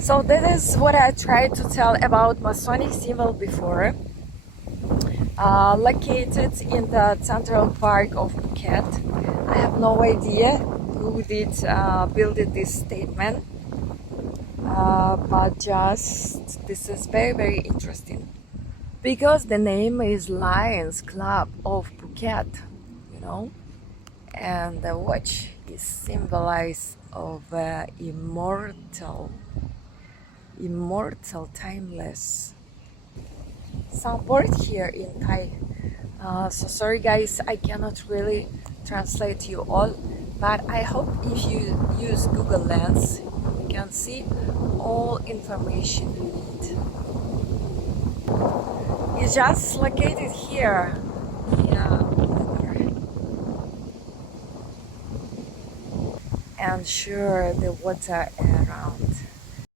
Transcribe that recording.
So that is what I tried to tell about Masonic symbol before. Located in the Central Park of Phuket. I have no idea who did build this statement, but just this is very interesting because the name is Lions Club of Phuket, you know, and the watch is symbolized of immortal, timeless. Some word here in Thai. So sorry guys, I cannot really translate you all, but I hope if you use Google Lens, you can see all information you need. It's just located here. Yeah, and sure the water